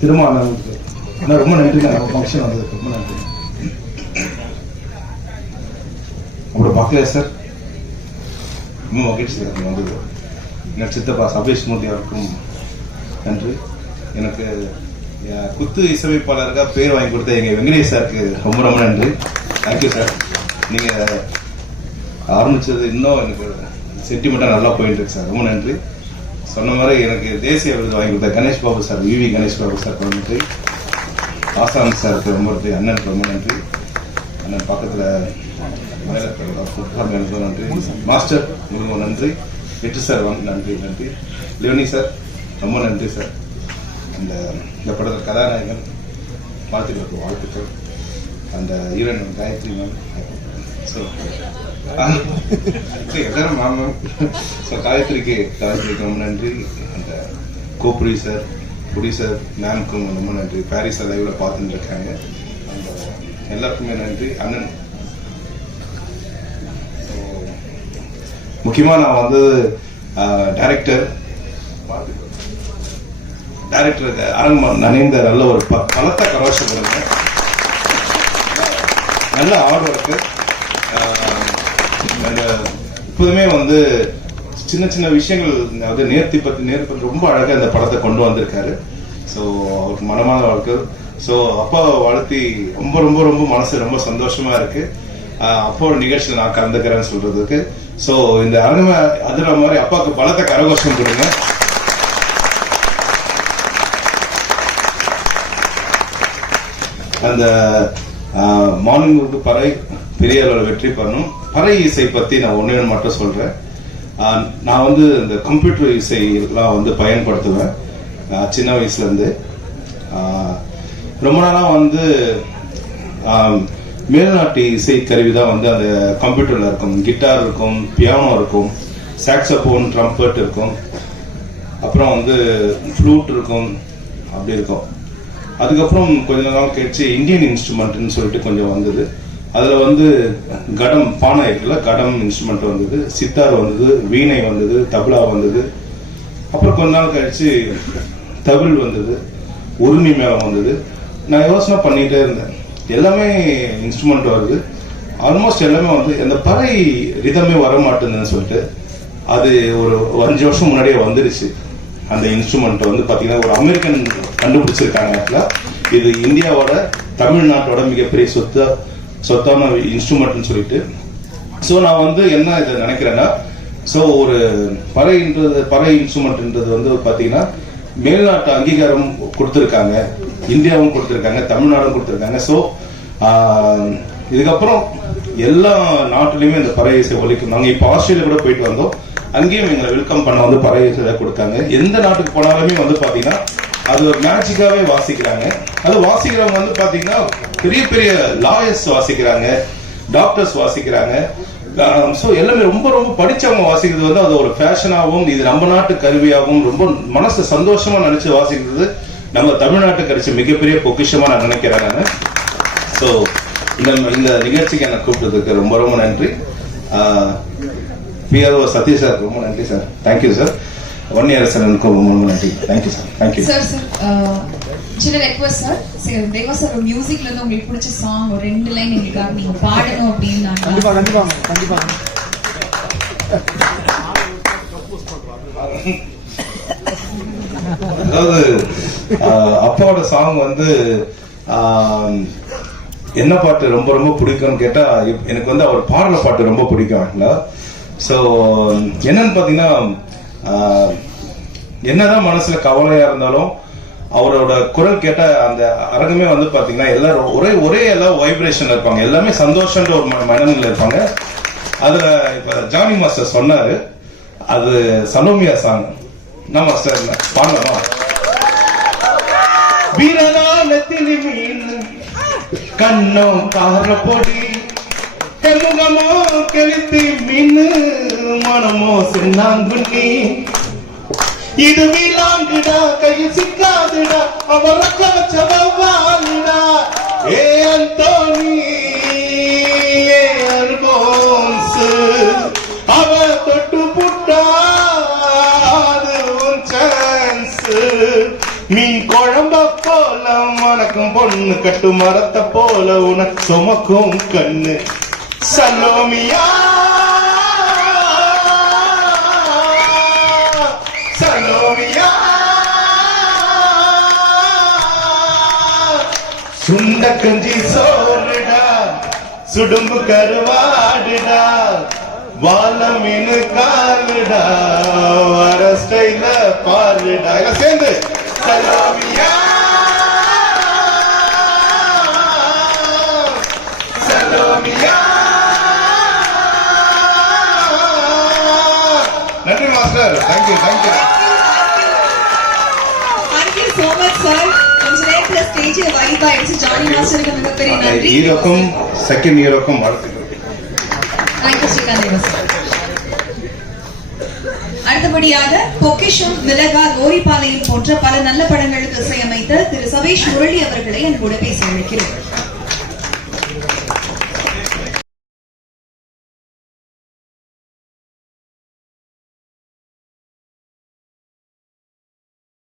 திரும்ப அண்ணனுக்கு அண்ணா ரொம்ப நன்றி. நான் ஃபங்க்ஷன் வந்ததுக்கு ரொம்ப நன்றி. உங்களை பார்க்கலையா சார்? ரொம்ப மகிழ்ச்சி சார் நீங்கள் வந்தது. என் சித்தப்பா சபேஷ் மூர்த்தி அவருக்கும் நன்றி. எனக்கு குத்து இசையமைப்பாளருக்காக பேர் வாங்கி கொடுத்த எங்கள் வெங்கடேஷ் சாருக்கு ரொம்ப ரொம்ப நன்றி. Thank you sir. நீங்கள் ஆரம்பித்தது இன்னும் எனக்கு சென்டிமெண்ட்டாக நல்லா போயிட்டு இருக்கு சார். ரொம்ப நன்றி. சொன்ன மாதிரி எனக்கு தேசிய விருது வாங்கி கொடுத்த கணேஷ் பாபு சார், விவி கணேஷ் பாபு சார் ரொம்ப நன்றி. ஆசாந்த் சாருக்கு ரொம்ப நன்றி. அண்ணனுக்கு ரொம்ப நன்றி. அண்ணன் பக்கத்தில் எனக்கு நன்றி. மாஸ்டர் உங்களுக்கு நன்றி. வெற்றி சார் நன்றி நன்றி. லியோனி சார் ரொம்ப நன்றி சார். அந்த இந்த படத்தில் கதாநாயகன் வாழ்த்துக்களுக்கு வாழ்த்துக்கள். அந்த ஹீரோயின் காயத்ரி மேம். ஸோ எல்லாரும் மேம். ஸோ காயத்ரிக்கு ரொம்ப நன்றி. அந்த கோப்ரி சார், புடி சார், மேம்க்கும் ரொம்ப நன்றி. பாரிஸ் லைவ்ல பார்த்துட்டு இருக்காங்க. அந்த எல்லாருக்குமே நன்றி. அண்ணன் முக்கியமாக நான் வந்து டைரக்டருக்கு அரங்கமாக நனைந்த நல்ல ஒரு பலத்த கரோஷம் கொடுங்க. நல்ல ஆர்டர் இருக்கு. இப்போதுமே வந்து சின்ன சின்ன விஷயங்கள் அதாவது நேர்த்தி பற்றி ரொம்ப அழகாக இந்த படத்தை கொண்டு வந்திருக்காரு. ஸோ அவருக்கு மனமான வாழ்க்கை. ஸோ அப்பாவை வாழ்த்தி ரொம்ப ரொம்ப ரொம்ப மனசு ரொம்ப சந்தோஷமா இருக்கு. அப்போ ஒரு நிகழ்ச்சியில் நான் கலந்துக்கிறேன்னு சொல்றதுக்கு. ஸோ இந்த அரங்கமே அதுற மாதிரி அப்பாவுக்கு பலத்த கரகோஷம் கொடுங்க. அந்த மார்னிங் குரூப் பறை பெரிய அளவில் வெற்றி பண்ணணும். பறை இசை பத்தி நான் ஒன்னே மட்டும் சொல்றேன். நான் வந்து இந்த கம்ப்யூட்டர் இசை எல்லாம் வந்து பயன்படுத்துவேன் சின்ன வயசுல இருந்து. ரொம்ப நாளா வந்து மேல்நாட்டு இசை கருவி தான் வந்து அந்த கம்ப்யூட்டர்ல இருக்கும். கிட்டார் இருக்கும், பியானோ இருக்கும், சாக்ஸோபோன், ட்ரம்பட் இருக்கும், அப்புறம் வந்து ஃப்ளூட் இருக்கும், அப்படி இருக்கும். அதுக்கப்புறம் கொஞ்ச நாள் கழிச்சு இந்தியன் இன்ஸ்ட்ருமெண்ட்னு சொல்லிட்டு கொஞ்சம் வந்தது. அதுல வந்து கடம், பானை இருக்குல்ல, கடம் இன்ஸ்ட்ருமெண்ட் வந்தது, சித்தார் வந்தது, வீணை வந்தது, தபலா வந்தது. அப்புறம் கொஞ்ச நாள் கழிச்சு தவில் வந்தது, உரிமை மேளம் வந்தது. நான் யோசனை பண்ணிட்டே இருந்தேன், எல்லாமே இன்ஸ்ட்ருமெண்ட் வருது, ஆல்மோஸ்ட் எல்லாமே வந்து இந்த பறை ரிதமே வர மாட்டேங்குதுன்னு சொல்லிட்டு அது ஒரு 5 வருஷம் முன்னாடியே வந்துருச்சு. அந்த இன்ஸ்ட்ருமெண்ட் வந்து பாத்தீங்கன்னா ஒரு அமெரிக்கன் கண்டுபிடிச்சிருக்காங்க. இது இந்தியாவோட தமிழ்நாட்டோட மிகப்பெரிய சொத்தான இன்ஸ்ட்ருமெண்ட்னு சொல்லிட்டு. ஸோ நான் வந்து என்ன இதை நினைக்கிறேன்னா, ஸோ ஒரு பறை இன்ஸ்ட்ருமெண்ட்ன்றது வந்து பாத்தீங்கன்னா மேல்நாட்டு அங்கீகாரம் கொடுத்துருக்காங்க, இந்தியாவும் கொடுத்துருக்காங்க, தமிழ்நாடும் கொடுத்துருக்காங்க. ஸோ இதுக்கப்புறம் எல்லா நாட்டிலையுமே இந்த பறை இசை ஒலிக்கும். நாங்கள் இப்போ ஆஸ்திரேலியா கூட போயிட்டு வந்தோம், அங்கேயும் எங்களை வெல்கம் பண்ண வந்து பறை இசை கொடுத்தாங்க. எந்த நாட்டுக்கு போனாலுமே வந்து பாத்தீங்கன்னா அது ஒரு மேஜிக்காவே வாசிக்கிறாங்க. அது வாசிக்கிறவங்க வந்து பாத்தீங்கன்னா பெரிய பெரிய லாயர்ஸ் வாசிக்கிறாங்க, டாக்டர்ஸ் வாசிக்கிறாங்க. ஸோ எல்லாமே ரொம்ப ரொம்ப படிச்சவங்க வாசிக்கிறது வந்து அது ஒரு ஃபேஷனாகவும், இது நம்ம நாட்டு கருவியாகவும் ரொம்ப மனசு சந்தோஷமா நினைச்சு வாசிக்கிறது நம்ம தமிழ்நாட்டுக்கு கிடைச்ச மிகப்பெரிய பொக்கிஷமா நான் நினைக்கிறேன் நான். ஸோ இந்த நிகழ்ச்சிக்கு என்ன கூப்பிட்டதுக்கு ரொம்ப ரொம்ப நன்றி. பிஆர்ஓ சதீஷ் சார் ரொம்ப நன்றி sir. Thank you sir. 1 year sir எனக்கு ரொம்ப நன்றி. Thank you sir. Thank you sir. சின்ன ரெக்வெஸ்ட் சார், தேவா சார் ஒரு மியூசிக்ல இருந்து உங்களுக்கு பிடிச்ச சாங் ஒரு 2 லைன் எங்களுக்காக நீங்க பாடணும் அப்படின்னு நான் கண்டிப்பா அதாவது அப்பாவோட சாங் வந்து என்ன பாட்டு ரொம்ப ரொம்ப பிடிக்கும்னு கேட்டா எனக்கு வந்து அவர் பாடுற பாட்டு ரொம்ப பிடிக்கும். ஸோ என்னன்னு பாத்தீங்கன்னா என்னதான் மனசுல கவலையா இருந்தாலும் அவரோட குரல் கேட்ட அந்த அரங்கமே வந்து பாத்தீங்கன்னா எல்லாரும் ஒரே எல்லாம் வைப்ரேஷன் இருப்பாங்க, எல்லாமே சந்தோஷன்ற ஒரு மனநிலையில இருப்பாங்க. அதுல இப்ப ஜானி மாஸ்டர் சொன்னாரு, அது சலோமியா சாங். நான் மாஸ்டர் பாடலாமா? வீரனாலத்திலி மீன் கண்ணோ கார பொடி முகமோ கெளுத்தி மீன் மனமோ சின்னாங்குண்ணி இது வீலாங்குடா கையில் சிக்காதுடா அவர கவச்சவாலுடா ஏ அந்தோனி ஏ அல்போன்ஸ் அவ தொட்டு புட்டா அது உன் சான்ஸ் மீன் குழம்ப போல மணக்கும் பொண்ணு கட்டு மரத்தை போல உனக்கு சுமக்கும் கண்ணு சலோமியா சலோமியா சுண்ட கஞ்சி சோறுடா சுடும்பு கருவாடுடா வாழ மீனு காலுடா வர ஸ்டைல பாருடா எல்லாம் சேர்ந்து சலோமியா சலோமியா. நன்றி master, thank you thank you. Thank you so much, sir. கொஞ்ச நேரத்துல ஸ்டேஜ் வைப் ஆயிடுச்சு. ஜானி மாஸ்டருக்கு மிகப்பெரிய நன்றி. ஹீரோக்கும் செகண்ட் ஹீரோக்கும் வாழ்த்துக்கள். Thank you, Srikanth sir. அடுத்தபடியாக பொக்கிஷம், மிளகா, கோரிப்பாளையம் போன்ற பல நல்ல படங்களுக்கு இசையமைத்த திரு சவேஷ் முரளி அவர்களை என் கூட பேச அழைக்கிறேன்.